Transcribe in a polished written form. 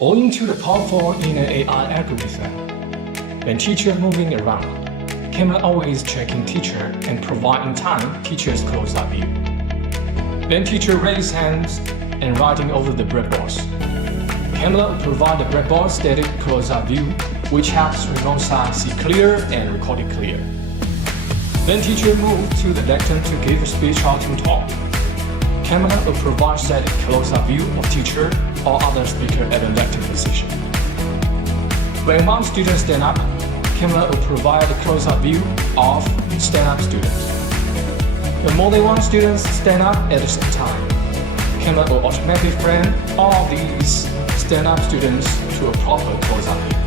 Owing to the powerful inner AI algorithm, when teacher moving around, camera always checking teacher and provide in time teacher's close-up view. Then teacher raise hands and writing over the blackboards. Camera will provide the blackboard static close-up view, which helps remote side see clear and record it clear. Then teacher move to the lectern to give a speech or to talk. Camera will provide static close-up view of teacher or other speaker at the lectern position. When one student stand up, camera will provide a close-up view of stand-up students. When more than one student stand up at the same time, camera will automatically frame all of these stand-up students to a proper close-up view.